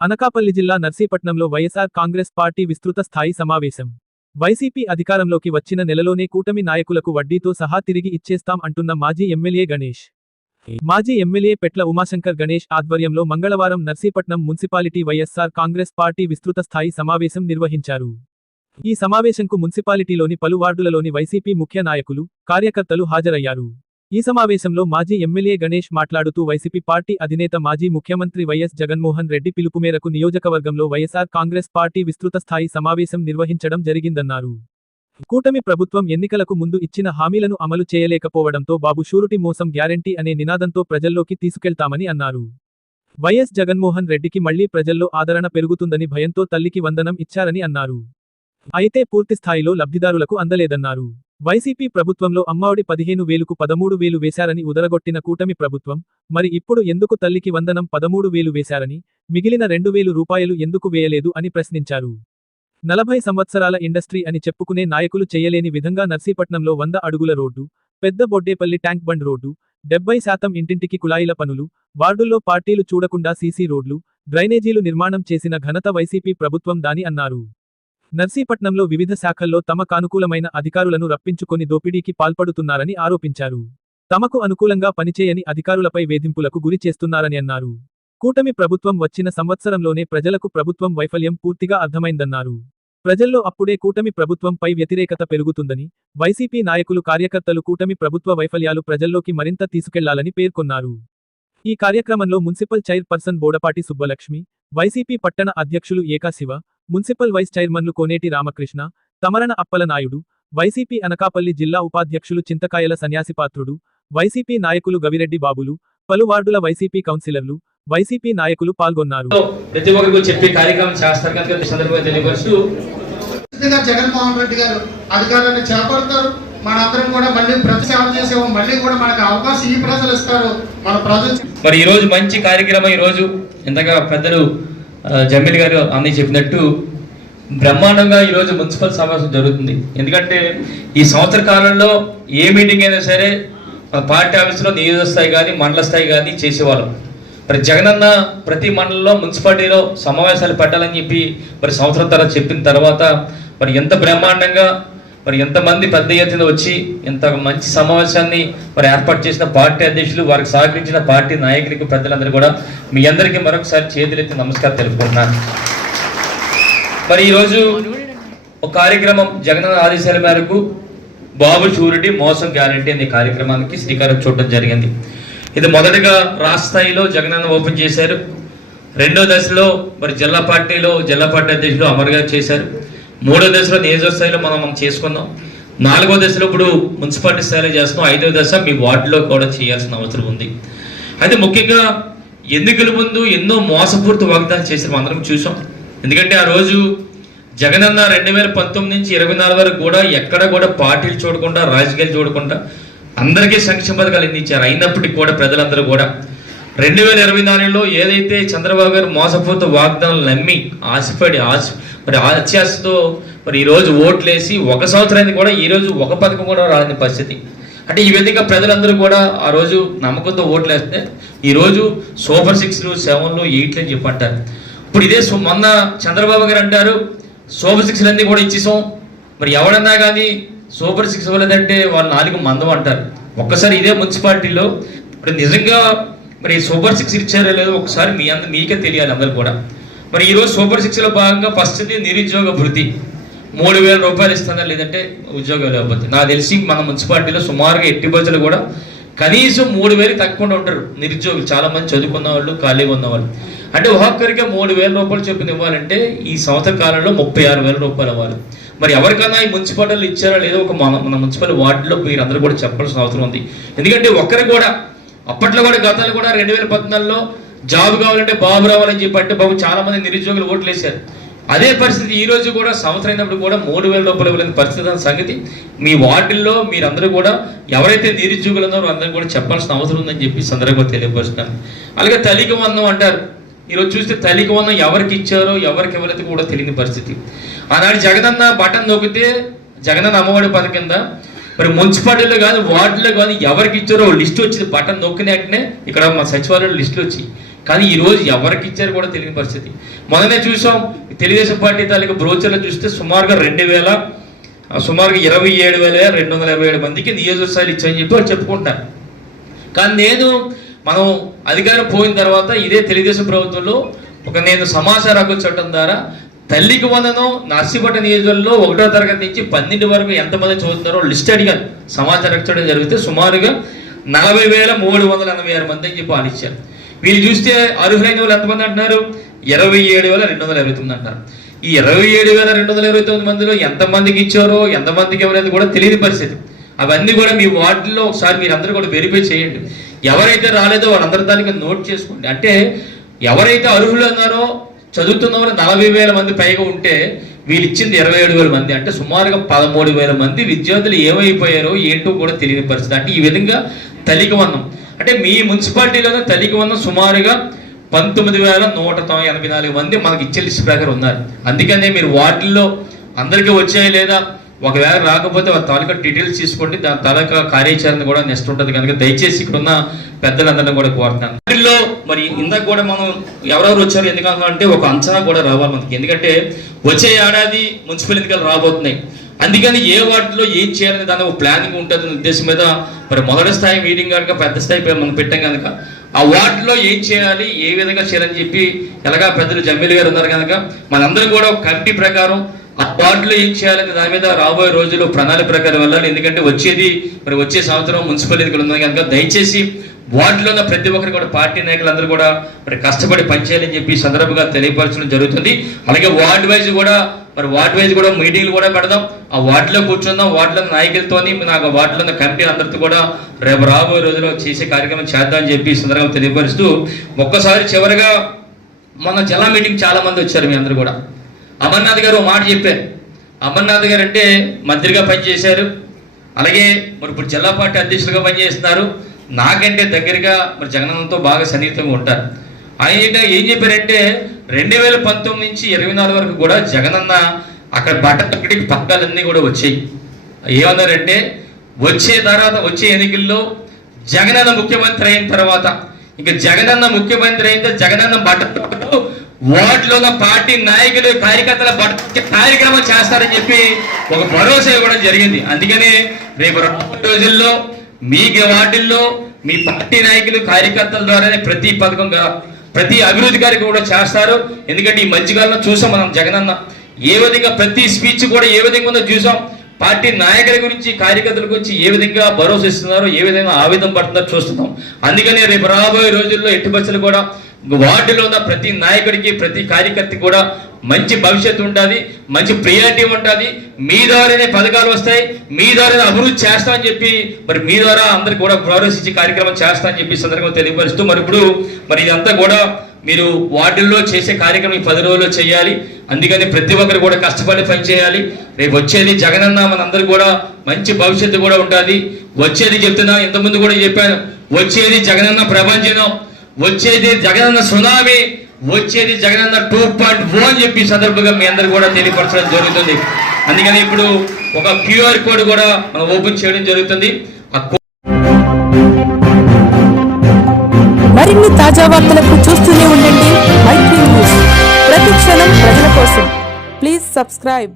అనకాపల్లి జిల్లా నర్సీపట్నంలో వైఎస్ఆర్ కాంగ్రెస్ పార్టీ విస్తృత స్థాయి సమావేశం. వైసీపీ అధికారంలోకి వచ్చిన నెలలోనే కూటమి నాయకులకు వడ్డీతో సహా తిరిగి ఇచ్చేస్తాం అంటున్న మాజీ ఎమ్మెల్యే గణేష్. మాజీ ఎమ్మెల్యే పెట్ల ఉమాశంకర్ గణేష్ ఆధ్వర్యంలో మంగళవారం Narsipatnam municipality YSR Congress party విస్తృత స్థాయి సమావేశం నిర్వహించారు. ఈ సమావేశంకు మున్సిపాలిటీలోని పలు వార్డులలోని వైసీపీ ముఖ్య నాయకులు కార్యకర్తలు హాజరయ్యారు. ఈ సమావేశంలో మాజీ ఎమ్మెల్యే గణేష్ మాట్లాడుతూ వైసీపీ పార్టీ అధినేత మాజీ ముఖ్యమంత్రి వైఎస్ జగన్మోహన్ రెడ్డి పిలుపు మేరకు నియోజకవర్గంలో వైఎస్ఆర్ కాంగ్రెస్ పార్టీ విస్తృత స్థాయి సమావేశం నిర్వహించడం జరిగిందన్నారు. కూటమి ప్రభుత్వం ఎన్నికలకు ముందు ఇచ్చిన హామీలను అమలు చేయలేకపోవడంతో బాబు షూరిటీ మోసం గ్యారంటీ అనే నినాదంతో ప్రజల్లోకి తీసుకెళ్తామని అన్నారు. వైఎస్ జగన్మోహన్ రెడ్డికి మళ్ళీ ప్రజల్లో ఆదరణ పెరుగుతుందని భయంతో తల్లికి వందనం ఇచ్చారని అన్నారు. అయితే పూర్తిస్థాయిలో లబ్ధిదారులకు అందలేదన్నారు. వైసీపీ ప్రభుత్వంలో అమ్మఒడి పదిహేను వేలుకు పదమూడు వేలు వేశారని ఉదరగొట్టిన కూటమి ప్రభుత్వం మరి ఇప్పుడు ఎందుకు తల్లికి వందనం పదమూడు వేలు వేశారని మిగిలిన రెండు వేలు రూపాయలు ఎందుకు వేయలేదు అని ప్రశ్నించారు. నలభై సంవత్సరాల ఇండస్ట్రీ అని చెప్పుకునే నాయకులు చేయలేని విధంగా నర్సీపట్నంలో వంద అడుగుల రోడ్డు పెద్ద బొడ్డేపల్లి ట్యాంక్ బండ్ రోడ్డు డెబ్బై శాతం ఇంటింటికి కుళాయిల పనులు వార్డుల్లో పార్టీలు చూడకుండా సీసీ రోడ్లు డ్రైనేజీలు నిర్మాణం చేసిన ఘనత వైసీపీ ప్రభుత్వం దాని అన్నారు. నర్సీపట్నంలో వివిధ శాఖల్లో తమ కానుకూలమైన అధికారులను రప్పించుకొని దోపిడీకి పాల్పడుతున్నారని ఆరోపించారు. తమకు అనుకూలంగా పనిచేయని అధికారులపై వేధింపులకు గురి చేస్తున్నారని అన్నారు. కూటమి ప్రభుత్వం వచ్చిన సంవత్సరంలోనే ప్రజలకు ప్రభుత్వం వైఫల్యం పూర్తిగా అర్థమైందన్నారు. ప్రజల్లో అప్పుడే కూటమి ప్రభుత్వంపై వ్యతిరేకత పెరుగుతుందని వైసీపీ నాయకులు కార్యకర్తలు కూటమి ప్రభుత్వ వైఫల్యాలు ప్రజల్లోకి మరింత తీసుకెళ్ళాలని పేర్కొన్నారు. ఈ కార్యక్రమంలో municipal chairperson Bodapati Subbalakshmi YCP పట్టణ అధ్యక్షులు ఏకాశివ మున్సిపల్ వైస్ చైర్మన్లు కోనేటి రామకృష్ణ తమరణ అప్పల నాయుడు వైసీపీ అనకాపల్లి జిల్లా ఉపాధ్యక్షులు చింతకాయల సన్యాసిపాత్రుడు వైసీపీ నాయకులు గవిరెడ్డి బాబులు పలు వార్డుల వైసీపీ కౌన్సిలర్లు వైసీపీ నాయకులు పాల్గొన్నారు. ప్రతి ఒక్కరికి చెప్పే కార్యక్రమం చేస్తారు కనుక ఈ సందర్భంగా ఖచ్చితంగా జగన్మోహన్ రెడ్డి గారు అధికారాన్ని చేపడతారు. మనందరం కూడా మళ్ళీ మళ్ళీ కూడా మనకు అవకాశం ఈ ప్రజలు ఇస్తారు. మన ప్రజలు మరి ఈ రోజు మంచి కార్యక్రమం ఈ రోజు ఇంతగా పెద్దలు జమీల్ గారు అన్ని చెప్పినట్టు బ్రహ్మాండంగా ఈ రోజు మున్సిపల్ సమావేశం జరుగుతుంది. ఎందుకంటే ఈ సంవత్సర కాలంలో ఏ మీటింగ్ అయినా సరే పార్టీ ఆఫీసులో నియోజక స్థాయి కానీ మండల స్థాయి కానీ చేసేవాళ్ళం. మరి జగనన్న ప్రతి మండలంలో మున్సిపాలిటీలో సమావేశాలు పెట్టాలని చెప్పి మరి సంవత్సరం తర్వాత చెప్పిన తర్వాత మరి ఎంత బ్రహ్మాండంగా మరి ఎంతమంది పెద్ద ఎత్తున వచ్చి ఇంత మంచి సమావేశాన్ని మరి ఏర్పాటు చేసిన పార్టీ అధ్యక్షులు వారికి సహకరించిన పార్టీ నాయకులకు పెద్దలందరూ కూడా మీ అందరికీ మరొకసారి చేతులెత్తి నమస్కారం తెలుపుకుంటున్నాను మరి ఈరోజు ఒక కార్యక్రమం జగనన్న ఆదేశాల మేరకు బాబు షూరిటీ మోసం గ్యారంటీ అనే కార్యక్రమానికి శ్రీకారం చూడడం జరిగింది. ఇది మొదటగా రాష్ట్ర స్థాయిలో జగనన్న ఓపెన్ చేశారు. రెండో దశలో మరి జిల్లా పార్టీలో జిల్లా పార్టీ అధ్యక్షులు అమర్ గారు చేశారు. మూడో దశలో నియోజకస్థాయిలో మనం మనం చేసుకున్నాం నాలుగో దశలో ఇప్పుడు మున్సిపాలిటీ స్థాయిలో చేస్తున్నాం. ఐదో దశ మీ వార్డులో కూడా చేయాల్సిన అవసరం ఉంది. అయితే ముఖ్యంగా ఎన్నికల ముందు ఎన్నో మోసపూరిత వాగ్దానం చేసిన అందరం చూసాం. ఎందుకంటే ఆ రోజు జగనన్న రెండు వేల పంతొమ్మిది నుంచి ఇరవై నాలుగు వరకు కూడా ఎక్కడ కూడా పార్టీలు చూడకుండా రాజకీయాలు చూడకుండా అందరికీ సంక్షేమ పథకాలు అందించారు. అయినప్పటికీ కూడా ప్రజలందరూ కూడా. రెండు వేల ఇరవై నాలుగులో ఏదైతే చంద్రబాబు గారు మోసపోతూ వాగ్దానాలు నమ్మి ఆశపడి ఆశ మరి ఆత్యాశతో మరి ఈరోజు ఓట్లేసి ఒక సంవత్సరానికి కూడా ఈరోజు ఒక పథకం కూడా రాని పరిస్థితి. అంటే ఈ విధంగా ప్రజలందరూ కూడా ఆ రోజు నమ్మకంతో ఓట్లేస్తే వేస్తే ఈరోజు సూపర్ సిక్స్లు సెవెన్లు ఎయిట్లు అని చెప్పి అంటారు ఇప్పుడు ఇదే మొన్న చంద్రబాబు గారు అంటారు సూపర్ సిక్స్లు అన్నీ కూడా ఇచ్చేసాం. మరి ఎవడన్నా కానీ సూపర్ సిక్స్ ఇవ్వలేదంటే వాళ్ళు నాలుగు మందం అంటారు. ఒక్కసారి ఇదే మున్సిపాలిటీలో ఇప్పుడు నిజంగా మరి సూపర్ సిక్స్ ఇచ్చారో లేదో ఒకసారి మీ అందరు మీకే తెలియాలి అందరు కూడా. మరి ఈరోజు సూపర్ సిక్స్లో భాగంగా ఫస్ట్ది నిరుద్యోగ భృతి మూడు వేల రూపాయలు ఇస్తారా లేదంటే ఉద్యోగాలు లేకపోతే? నాకు తెలిసి మన మున్సిపాలిటీలో సుమారుగా ఎట్టి బస్సులు కూడా కనీసం మూడు వేలు తక్కువ ఉంటారు నిరుద్యోగులు. చాలా మంది చదువుకున్న వాళ్ళు ఖాళీగా ఉన్నవాళ్ళు. అంటే ఒక్కొక్కరికి మూడు వేల రూపాయలు చొప్పున ఇవ్వాలంటే ఈ సంవత్సర కాలంలో ముప్పై ఆరు వేల రూపాయలు ఇవ్వాలి. మరి ఎవరికైనా ఈ మున్సిపాలిటీలు ఇచ్చారో లేదో ఒక మన మన మున్సిపల్ వార్డులో మీరు అందరూ కూడా చెప్పాల్సిన అవసరం ఉంది. ఎందుకంటే ఒక్కరు కూడా అప్పట్లో కూడా గతాలు కూడా రెండు వేల పద్నాలుగులో జాబ్ కావాలంటే బాబు రావాలని చెప్పి అంటే బాబు చాలా మంది నిరుద్యోగులు ఓట్లు వేశారు అదే పరిస్థితి ఈ రోజు కూడా సంవత్సరం అయినప్పుడు కూడా మూడు వేల రూపాయలు ఇవ్వలేని పరిస్థితి అన్న సంగతి మీ వార్డుల్లో మీరందరూ కూడా ఎవరైతే నిరుద్యోగులు ఉన్నారో అందరూ కూడా చెప్పాల్సిన అవసరం ఉందని చెప్పి సందర్భంగా తెలియపరుస్తున్నాను. అలాగే తల్లికి వందం అంటారు. ఈరోజు చూస్తే తల్లికి వందం ఎవరికి ఇచ్చారో ఎవరికి ఎవరైతే కూడా తెలియని పరిస్థితి. ఆనాడు జగనన్న బటన్ నొక్కితే జగనన్న అమ్మఒడి పథకం కింద మరి మున్సిపాలిటీలో కాదు వార్డులో కాదు ఎవరికి ఇచ్చారో లిస్ట్ వచ్చింది. బటన్ నొక్కిన ఇక్కడ మా సచివాలయంలో లిస్టులు వచ్చి కానీ ఈరోజు ఎవరికి ఇచ్చారు కూడా తెలియని పరిస్థితి. మొన్ననే చూసాం తెలుగుదేశం పార్టీ తాలూకు బ్రోచర్లు చూస్తే సుమారుగా రెండు వేల సుమారుగా ఇరవై ఏడు వేల రెండు వందల ఇరవై ఏడు మందికి నియోజక స్థాయిలు ఇచ్చాయని చెప్పి వాళ్ళు చెప్పుకుంటారు కానీ నేను మనం అధికారం పోయిన తర్వాత ఇదే తెలుగుదేశం ప్రభుత్వంలో ఒక నేను సమాచార హక్కు చట్టం ద్వారా తల్లికి వందనం నర్సీపట్నం నియోజకవర్గంలో ఒకటో తరగతి నుంచి పన్నెండు వరకు ఎంతమంది చదువుతున్నారో లిస్ట్ అడిగాను సమాచార హక్కు జరిగితే సుమారుగా నలభై వేల మూడు వందల ఎనభై ఆరు మంది అని చెప్పి వాళ్ళు ఇచ్చారు. వీళ్ళు చూస్తే అర్హులైన వాళ్ళు ఎంతమంది అంటున్నారు? ఇరవై ఏడు వేల రెండు వందల ఇరవై తొమ్మిది అంటారు ఈ ఇరవై ఏడు వేల రెండు వందల ఇరవై తొమ్మిది మందిలో ఎంతమందికి ఇచ్చారో ఎంతమందికి ఎవరైతే కూడా తెలియని పరిస్థితి. అవన్నీ కూడా మీ వార్డులో ఒకసారి మీరు అందరూ కూడా వెరిఫై చేయండి. ఎవరైతే రాలేదో వాళ్ళందరి దానికి నోట్ చేసుకోండి. అంటే ఎవరైతే అర్హులు అన్నారో చదువుతున్న వాళ్ళు నలభై వేల మంది పైగా ఉంటే వీళ్ళు ఇచ్చింది ఇరవై ఏడు వేల మంది అంటే సుమారుగా పదమూడు వేల మంది విద్యార్థులు ఏమైపోయారో ఏంటో కూడా తెలియని పరిస్థితి. అంటే ఈ విధంగా తలికవన్నం వందం అంటే మీ మున్సిపాలిటీలోనే తలికవన్నం సుమారుగా పంతొమ్మిది వేల నూట తొంభై ఎనభై నాలుగు మంది మనకి ఇచ్చే లిస్ట్ ప్రకారం ఉన్నారు. అందుకనే మీరు వార్డుల్లో అందరికీ వచ్చాయి లేదా? ఒకవేళ రాకపోతే వాళ్ళ తాలూకా డీటెయిల్స్ తీసుకోండి. దాని తాలూకా కార్యాచరణ కూడా నెక్స్ట్ ఉంటుంది. కనుక దయచేసి ఇక్కడ ఉన్న పెద్దలందరినీ కూడా కోరుతున్నాను. వాటిల్లో మరి ఇందాక కూడా మనం ఎవరెవరు వచ్చారు ఎందుకంటే ఒక అంచనా కూడా రావాలి మనకి. ఎందుకంటే వచ్చే ఏడాది మున్సిపల్ ఎన్నికలు రాబోతున్నాయి. అందుకని ఏ వాటిలో ఏం చేయాలని దాని ఒక ప్లానింగ్ ఉంటుంది ఉద్దేశం మీద మరి మొదటి స్థాయి మీటింగ్ కనుక పెద్ద స్థాయి మనం పెట్టాం కనుక ఆ వార్డులో ఏం చేయాలి ఏ విధంగా చేయాలని చెప్పి ఎలాగా పెద్దలు జమ్మీలు గారు ఉన్నారు కనుక మనందరం కూడా ఒక కమిటీ ప్రకారం ఆ పాటలు ఏం చేయాలని దాని మీద రాబోయే రోజుల్లో ప్రణాళిక ప్రకారం వెళ్ళాలి. ఎందుకంటే వచ్చేది మరి వచ్చే సంవత్సరం మున్సిపల్ ఎన్నికలు ఉన్నాయి. కనుక దయచేసి వార్డులో ఉన్న ప్రతి ఒక్కరు కూడా పార్టీ నాయకులందరూ కూడా మరి కష్టపడి పనిచేయాలని చెప్పి సందర్భంగా తెలియపరచడం జరుగుతుంది. అలాగే వార్డ్ వైజ్ కూడా మరి వార్డ్ వైజ్ కూడా మీటింగ్లు కూడా పెడదాం. ఆ వార్డులో కూర్చుందాం. వార్డులో నాయకులతోని నాకు వార్డులో ఉన్న కమిటీ అందరితో కూడా రేపు రాబోయే రోజుల్లో చేసే కార్యక్రమం చేద్దామని చెప్పి సందర్భంగా తెలియపరుస్తూ ఒక్కసారి చివరిగా మన జిల్లా మీటింగ్ చాలా మంది వచ్చారు మీ అందరూ కూడా. అమర్నాథ్ గారు ఓ మాట చెప్పారు. అమర్నాథ్ గారు అంటే మంత్రిగా పనిచేశారు. అలాగే మరి ఇప్పుడు జిల్లా పార్టీ అధ్యక్షులుగా పనిచేస్తున్నారు. నాకంటే దగ్గరగా మరి జగనన్నతో బాగా సన్నిహితంగా ఉంటారు. ఆయన ఏం చెప్పారంటే రెండు వేల పంతొమ్మిది నుంచి ఇరవై నాలుగు వరకు కూడా జగనన్న అక్కడ బట్టలకి పక్కాలన్నీ కూడా వచ్చాయి. ఏమన్నారంటే వచ్చే తర్వాత వచ్చే ఎన్నికల్లో జగనన్న ముఖ్యమంత్రి అయిన తర్వాత ఇంకా జగనన్న ముఖ్యమంత్రి అయితే జగనన్న బట్టతో వార్డులో ఉన్న పార్టీ నాయకులు కార్యకర్తల కార్యక్రమం చేస్తారని చెప్పి ఒక భరోసా ఇవ్వడం జరిగింది. అందుకనే రేపు రాబోయే రోజుల్లో మీ వార్డుల్లో మీ పార్టీ నాయకులు కార్యకర్తల ద్వారానే ప్రతి పథకం ప్రతి అభివృద్ధి కార్యక్రమం కూడా చేస్తారు. ఎందుకంటే ఈ మధ్యకాలంలో చూసాం మనం జగనన్న. ఏ విధంగా ప్రతి స్పీచ్ కూడా ఏ విధంగా ఉందో చూసాం. పార్టీ నాయకుల గురించి కార్యకర్తల గురించి ఏ విధంగా భరోసా ఇస్తున్నారో ఏ విధంగా ఆవేదన పడుతున్నారో చూస్తున్నాం. అందుకనే రేపు రాబోయే రోజుల్లో ఎట్టి బస్సులు కూడా వార్డులో ఉన్న ప్రతి నాయకుడికి ప్రతి కార్యకర్తకి కూడా మంచి భవిష్యత్తు ఉంటుంది మంచి ప్రియారిటీ ఉంటుంది మీ ద్వారానే పథకాలు వస్తాయి మీ ద్వారానే అభివృద్ధి చేస్తామని చెప్పి మరి మీ ద్వారా అందరికి కూడా ప్రోత్సహించే కార్యక్రమం చేస్తామని చెప్పి సందర్భంగా తెలియపరుస్తూ మరి ఇప్పుడు మరి ఇదంతా కూడా మీరు వార్డుల్లో చేసే కార్యక్రమం ఈ పది రోజుల్లో చేయాలి. అందుకని ప్రతి ఒక్కరు కూడా కష్టపడి పని చేయాలి. రేపు వచ్చేది జగనన్న మనందరూ కూడా మంచి భవిష్యత్తు కూడా ఉంటుంది వచ్చేది చెప్తున్నా ఇంతకుముందు కూడా చెప్పాను వచ్చేది జగనన్న ప్రపంచం వచ్చేది జగనన్న సునామీ వచ్చేది జగనన్న టూ పాయింట్ ఫోర్ అని చెప్పి సందర్భంగా మీ అందరు కూడా తెలియపరచడం జరుగుతుంది. అందుకని ఇప్పుడు ఒక క్యూఆర్ కోడ్ కూడా మనం ఓపెన్ చేయడం జరుగుతుంది. ఆ మరిన్ని తాజా వార్తలకు చూస్తూనే ఉండండి మైత్రి న్యూస్. ప్రతి క్షణం ప్రజల కోసం. Please subscribe.